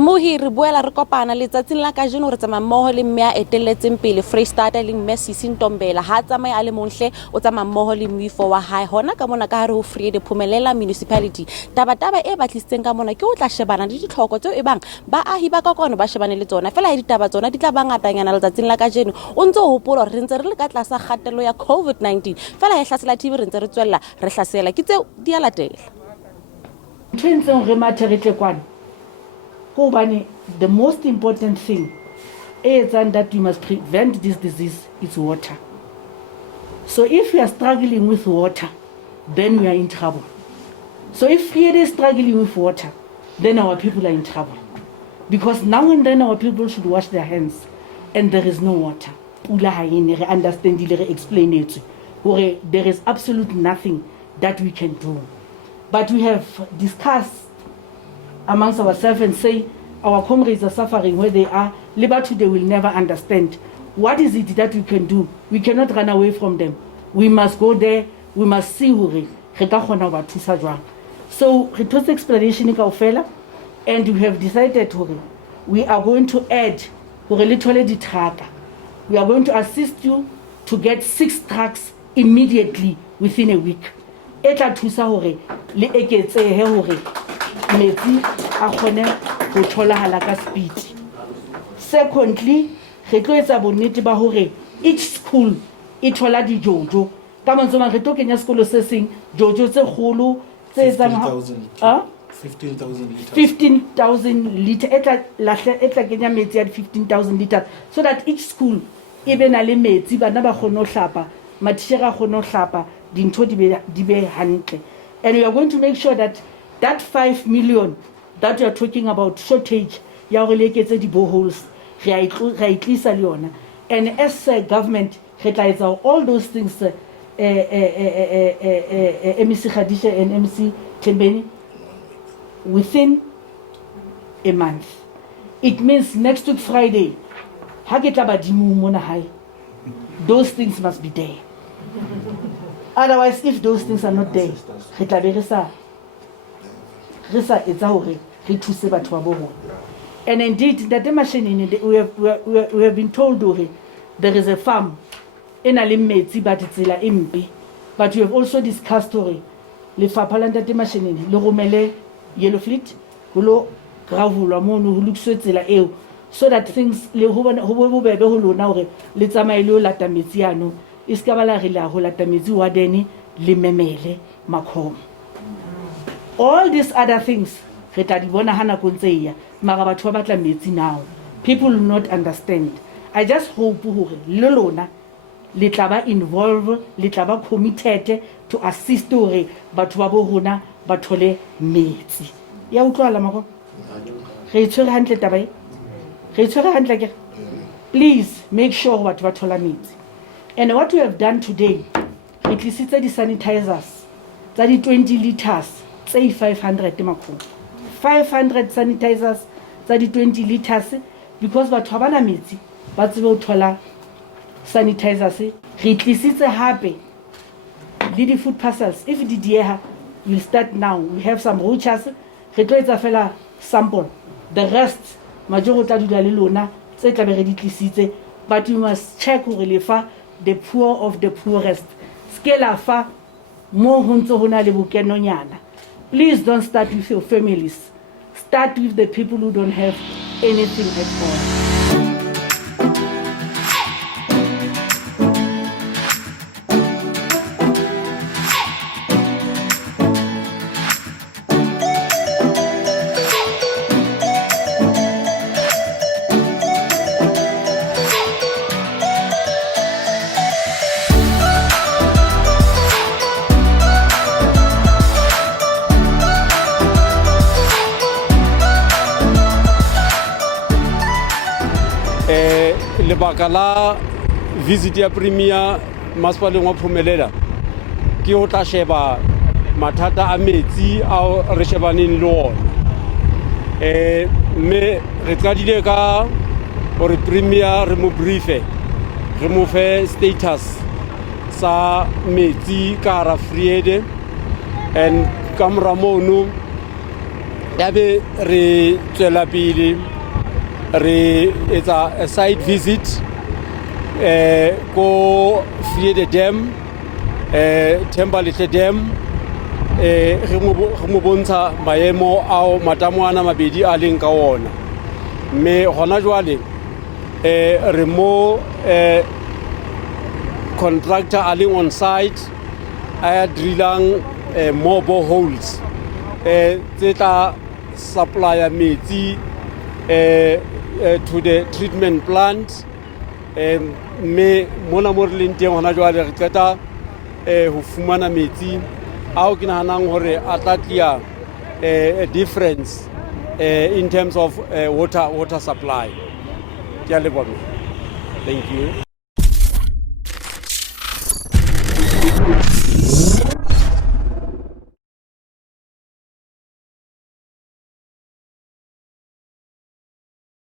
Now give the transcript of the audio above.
Mohi re boela re kopana letsatsing la kajeno re tsamaya mmoho le mme a etelletseng pele Freestata le mme Sisi Ntombela ha tsamaya a le monhle o tsamaya mmoho le moifo wa hae hona ka mona ka hare ho Vrede Phumelela Municipality. Taba e batlisitseng ka mona ke o tla shebana le ditlhoko tseo e bang baahi ba ka kwana ba shebane le tsona fela ditaba tsona di tla ba ngatanyana letsatsing la kajeno o ntse o hopola re ntse re le ka tlasa kgatello ya COVID-19 fela e hlasela TV re ntse re tswella re hlasela ke tseo di a latela. The most important thing is that we must prevent this disease is water. So if we are struggling with water, then we are in trouble. So if we are struggling with water, then our people are in trouble. Because now and then our people should wash their hands and there is no water. Understand, explain it. There is absolutely nothing that we can do. But we have discussed amongst ourselves and say our comrades are suffering where they are. Liberty, they will never understand. What is it that we can do? We cannot run away from them. We must go there. We must see who so return explanation and we have decided we are going to add we are going to assist you to get 6 trucks immediately within a week. Secondly, each school ithola di jojo ka mantsoma re to kenya sekolo se seng jojo tse kholo tse tsang 15,000 liter etla kenya metsi ya 15,000 liters so that each school e be na le metsi bana ba kgone ho hlapa matishera kgone ho hlapa dintho di be hantle. And we are going to make sure that 5 million that we are talking about shortage ya go leketse di boreholes re itlisa le yona. And as a government re tla etsa all those things MC Khadisha and MC Thembeni within a month. It means next week Friday ha ke tla badimo mona hae those things must be there. Otherwise, if those things are not there, and indeed, that we have been told there is a farm in Alimeti, but it's impi. But we have also discussed le Fapalanda de Machinini, le Romele, Yellow Fleet, Hulo, Gravula, Monu, Luxuetila, so that things le Hubo now, Litamailo, Latamiziano. All these other things now people will not understand. I just hope Lolona Litlaba involved, Litlaba committed to assist Batuaboruna Batole Meti. Please make sure what Batola meets. And what we have done today, it is the sanitizers, that is 20 liters, say 500 sanitizers, that is 20 liters, because what Habana meets, but we will sanitizers, it is happy. Lady food parcels, if the dear will start now, we have some roaches, retweets a fella sample, the rest, majority of the Luna, but we must check who really far. The poor of the poorest. Scale more Please don't start with your families. Start with the people who don't have anything at all. Lebaka la visit ya premier masepaleng wa Phumelela ke ho tla sheba mathata a metsi a re shebaneng le ona me re tladile ka hore premier re mo briefe re mo fe status sa metsi ka hara Vrede and kamora mono yabe re tswela pele re etsa a site visit ko Friede Dam, Thembalethe Dam, re mo bontsha maemo ao matamo ana mabedi a leng ka ona. Me hona jwale re mo contractor a leng on site a drillang more boreholes tse tla supply metsi to the treatment plant. Me mona mo re leng teng hona jwale re qeta ho fumana metsi ao ke nahanang hore a tla tlia a difference in terms of water supply. Ke a leboha. Thank you.